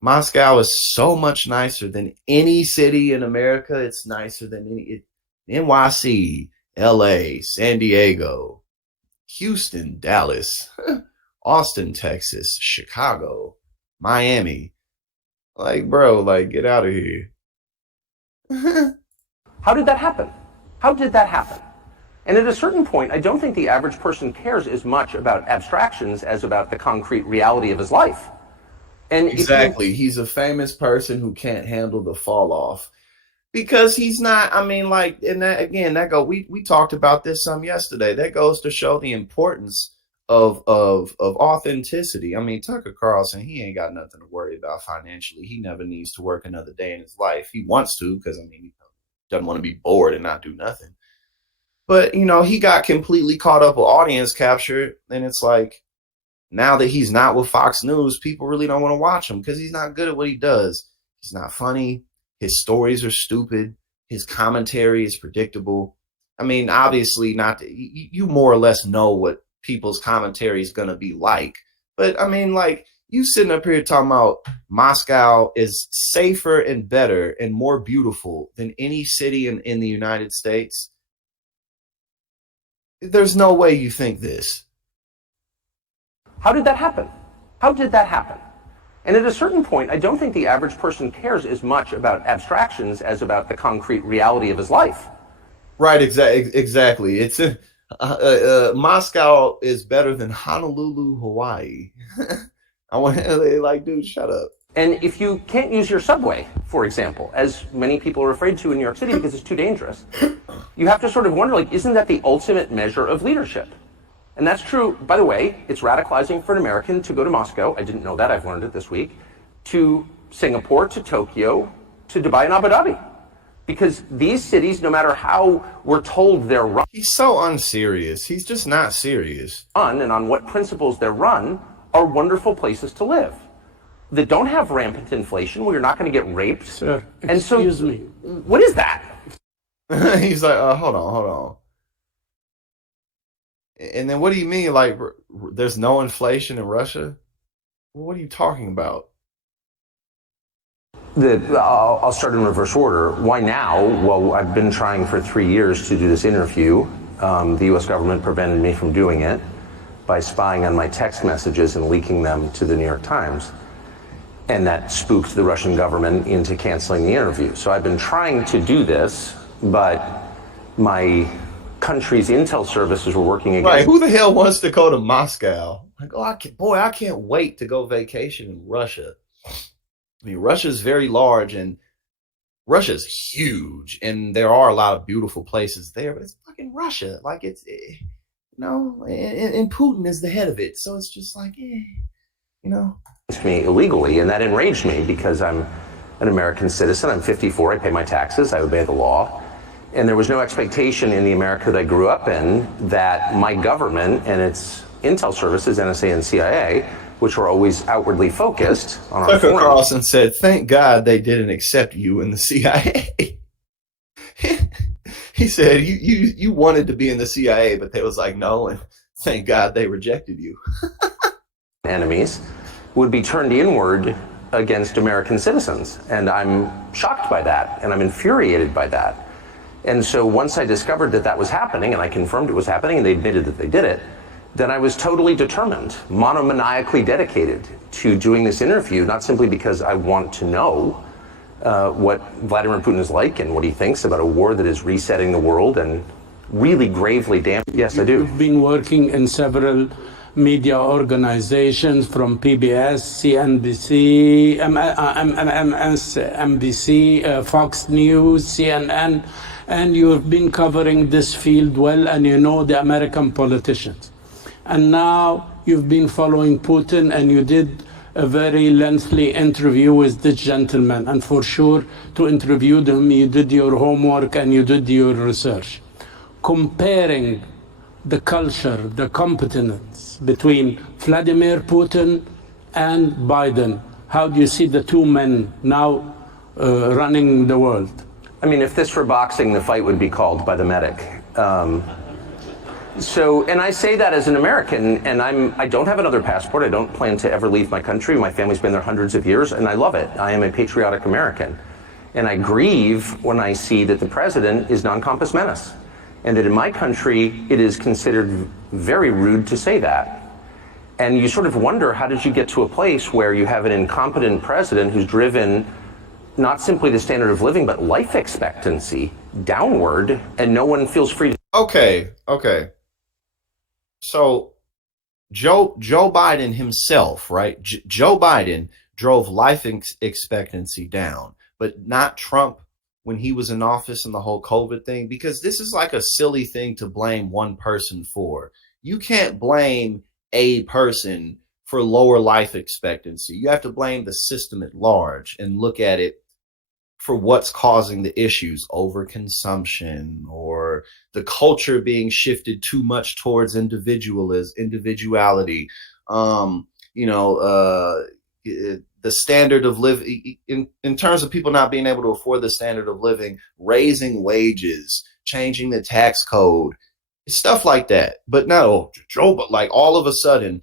Moscow is so much nicer than any city in America. It's nicer than NYC, LA, San Diego, Houston, Dallas, Austin, Texas, Chicago, Miami. Like, bro, like, get out of here. How did that happen? How did that happen? And at a certain point, I don't think the average person cares as much about abstractions as about the concrete reality of his life. And exactly. He's a famous person who can't handle the fall off because he's not, I mean, like, and that again, we talked about this some yesterday. That goes to show the importance of authenticity. I mean, Tucker Carlson, he ain't got nothing to worry about financially. He never needs to work another day in his life. He wants to, because I mean, he doesn't want to be bored and not do nothing. But, you know, he got completely caught up with audience capture. And it's like, now that he's not with Fox News, people really don't want to watch him because he's not good at what he does. He's not funny. His stories are stupid. His commentary is predictable. I mean, obviously not. You more or less know what people's commentary is going to be like. But I mean, like, you sitting up here talking about Moscow is safer and better and more beautiful than any city in the United States. There's no way you think this. How did that happen? How did that happen? And at a certain point, I don't think the average person cares as much about abstractions as about the concrete reality of his life. Right, exactly. It's Moscow is better than Honolulu, Hawaii. I want like, dude, shut up. And if you can't use your subway, for example, as many people are afraid to in New York City because it's too dangerous, you have to sort of wonder, like, isn't that the ultimate measure of leadership? And that's true, by the way. It's radicalizing for an American to go to Moscow. I didn't know that. I've learned it this week. To Singapore, to Tokyo, to Dubai and Abu Dhabi. Because these cities, no matter how we're told they're run. He's so unserious. He's just not serious. And on what principles they're run are wonderful places to live. That don't have rampant inflation, where you're not going to get raped. Sir, excuse me. What is that? He's like, hold on. And then what do you mean, like, there's no inflation in Russia? What are you talking about? I'll start in reverse order. Why now? Well, I've been trying for 3 years to do this interview. The U.S. government prevented me from doing it by spying on my text messages and leaking them to the New York Times. And that spooked the Russian government into canceling the interview. So I've been trying to do this, but my country's intel services were working against. Right, who the hell wants to go to Moscow? Like, oh, I can't wait to go vacation in Russia. I mean, Russia's very large and Russia's huge, and there are a lot of beautiful places there, but it's fucking Russia. Like, it's, you know, and Putin is the head of it, so it's just like, you know. Me illegally, and that enraged me because I'm an American citizen. I'm 54. I pay my taxes. I obey the law. And there was no expectation in the America that I grew up in that my government and its intel services, NSA and CIA, which were always outwardly focused on our Tucker Carlson said, thank God they didn't accept you in the CIA. He said, you wanted to be in the CIA, but they was like, no, and thank God they rejected you. Enemies would be turned inward against American citizens. And I'm shocked by that, and I'm infuriated by that. And so once I discovered that that was happening, and I confirmed it was happening, and they admitted that they did it, then I was totally determined, monomaniacally dedicated to doing this interview, not simply because I want to know what Vladimir Putin is like and what he thinks about a war that is resetting the world and really gravely damaging. Yes, I do. You've been working in several media organizations, from PBS, CNBC, MSNBC, Fox News, CNN, and you've been covering this field well, and you know the American politicians. And now you've been following Putin, and you did a very lengthy interview with this gentleman. And for sure, to interview them, you did your homework and you did your research. Comparing the culture, the competence between Vladimir Putin and Biden, how do you see the two men now running the world? I mean, if this were boxing, the fight would be called by the medic. So, and I say that as an American, and I don't have another passport. I don't plan to ever leave my country. My family's been there hundreds of years, and I love it. I am a patriotic American. And I grieve when I see that the president is non compos menis, and that in my country, it is considered very rude to say that. And you sort of wonder, how did you get to a place where you have an incompetent president who's driven not simply the standard of living, but life expectancy downward, and no one feels free to... Okay. So Joe Biden himself, right? Joe Biden drove life expectancy down, but not Trump when he was in office and the whole COVID thing, because this is like a silly thing to blame one person for. You can't blame a person for lower life expectancy. You have to blame the system at large and look at it for what's causing the issues: overconsumption, or the culture being shifted too much towards individuality. The standard of living, in terms of people not being able to afford the standard of living, raising wages, changing the tax code, stuff like that. But no, but like all of a sudden,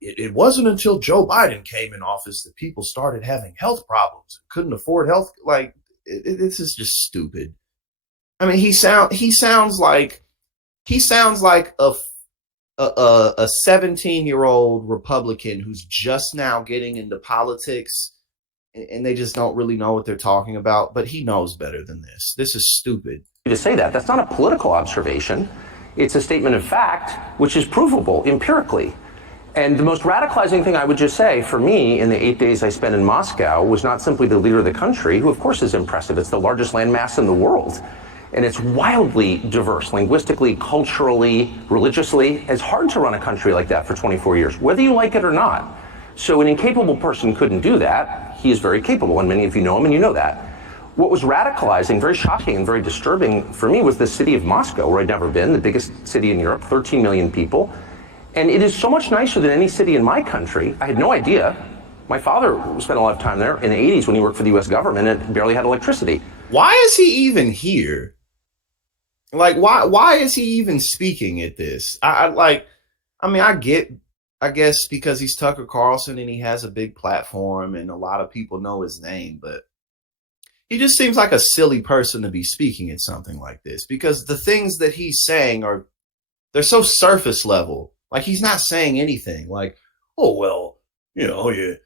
it wasn't until Joe Biden came in office that people started having health problems and couldn't afford health. Like, this is just stupid. I mean, he sounds like a 17-year-old Republican who's just now getting into politics, and they just don't really know what they're talking about. But he knows better than this. This is stupid. To say that, that's not a political observation. It's a statement of fact, which is provable empirically. And the most radicalizing thing I would just say for me in the 8 days I spent in Moscow was not simply the leader of the country, who of course is impressive. It's the largest landmass in the world. And it's wildly diverse, linguistically, culturally, religiously. It's hard to run a country like that for 24 years, whether you like it or not. So an incapable person couldn't do that. He is very capable, and many of you know him and you know that. What was radicalizing, very shocking and very disturbing for me was the city of Moscow, where I'd never been, the biggest city in Europe, 13 million people. And it is so much nicer than any city in my country. I had no idea. My father spent a lot of time there in the 80s when he worked for the US government and barely had electricity. Why is he even here? Like, why is he even speaking at this? I guess because he's Tucker Carlson and he has a big platform and a lot of people know his name, but he just seems like a silly person to be speaking at something like this, because the things that he's saying they're so surface level. Like, he's not saying anything like, oh, well, you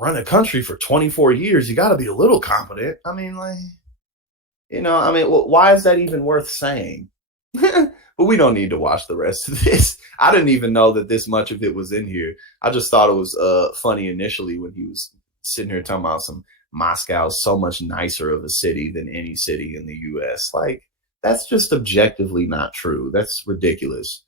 run a country for 24 years, you got to be a little competent. I mean, like, why is that even worth saying? But we don't need to watch the rest of this. I didn't even know that this much of it was in here. I just thought it was funny initially when he was sitting here talking about Moscow is so much nicer of a city than any city in the U.S. Like, that's just objectively not true. That's ridiculous.